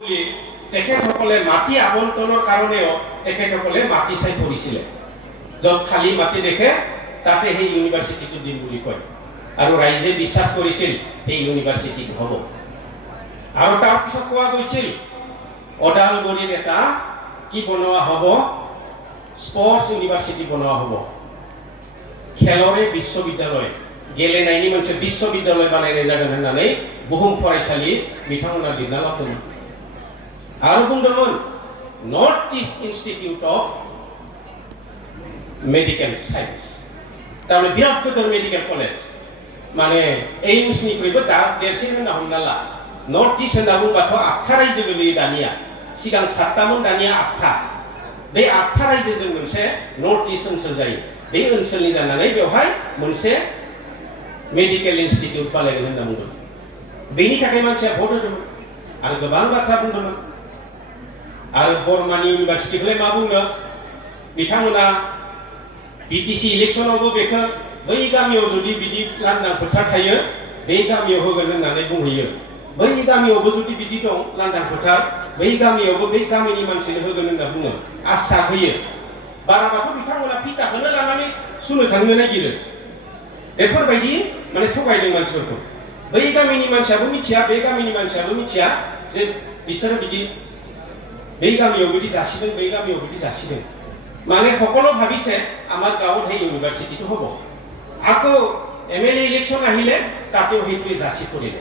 তেখেতসকলে মাটি আবণ্টনৰ কাৰণেও তেখেতসকলে মাটি চাই পৰিছিলে য'ত খালী মাটি দেখে তাতে সেই ইউনিভাৰ্চিটিটো দিম বুলি কয় আৰু ৰাইজে বিশ্বাস কৰিছিল এই ইউনিভাৰ্চিটিটো হ'ব আৰু তাৰপিছত কোৱা গৈছিল ওদালগুৰিত এটা কি বনোৱা হ'ব স্পৰ্টছ ইউনিভাৰ্চিটি বনোৱা হ'ব খেলৰে বিশ্ববিদ্যালয় गेले नायनि मोनसे विश्वविद्यालय बानायनाय जागोन होननानै बुहुम फरायसालि बिथांमोना लिरना लादोंमोन आरो बुंदोंमोन north east institute of medical science तारमाने बिराद गिदिर मेडिकल कलेज माने एम्सनिख्रुइबो दा देरसिन होनना हमना ला नर्थ ईस्ट होनना बुंबाथ' 8 रायजो गोलैयो दानिया सिगां 7तामोन दानिया 8 बे 8 रायजोजों मोनसे नर्थ ईस्ट ओनसोल जायो बे ओनसोलनि जानानै बेवहाय मोनसे मेडिकल इन्स्टिट्यूट बानायगोन होनना बुंदों बेनि थाखाय मानसिया भट होदोंमोन आरो गोबां बाथ्रा बुंदोंमोन आरो बर्मानि इउनिभार्सिटिखौलाय मा बुंनो बिथांमोना बिटिसि इलेक्सनावबो बेखौ बै गामियाव जुदि बिदि लांदां फोथार थायो बे गामियाव होगोन होननानै बुंहैयो बै गामियावबो जुदि बिदि दं लांदां फोथार बै गामियावबो बै गामिनि मानसिनो होगोन होनना बुङो आसा होयो बाराबाथ' बिथांमोना फिथाखौनो लानानै सुनो थांनो नागिरो बेफोरबायदि माने थगायदों मानसिफोरखौ बै गामिनि मानसियाबो मिथिया बे गामिनि मानसियाबो मिथिया जे बिसोरो बिदि बै गामियाव बिदि जासिदों बै गामियाव बिदि जासिदों মানে সকলো ভাবিছে আমাৰ গাঁৱত সেই ইউনিভাৰ্চিটিটো হ'ব আকৌ এমএলএ ইলেকশ্যন আহিলে তাতেও সেইটোৱে যাচি কৰিলে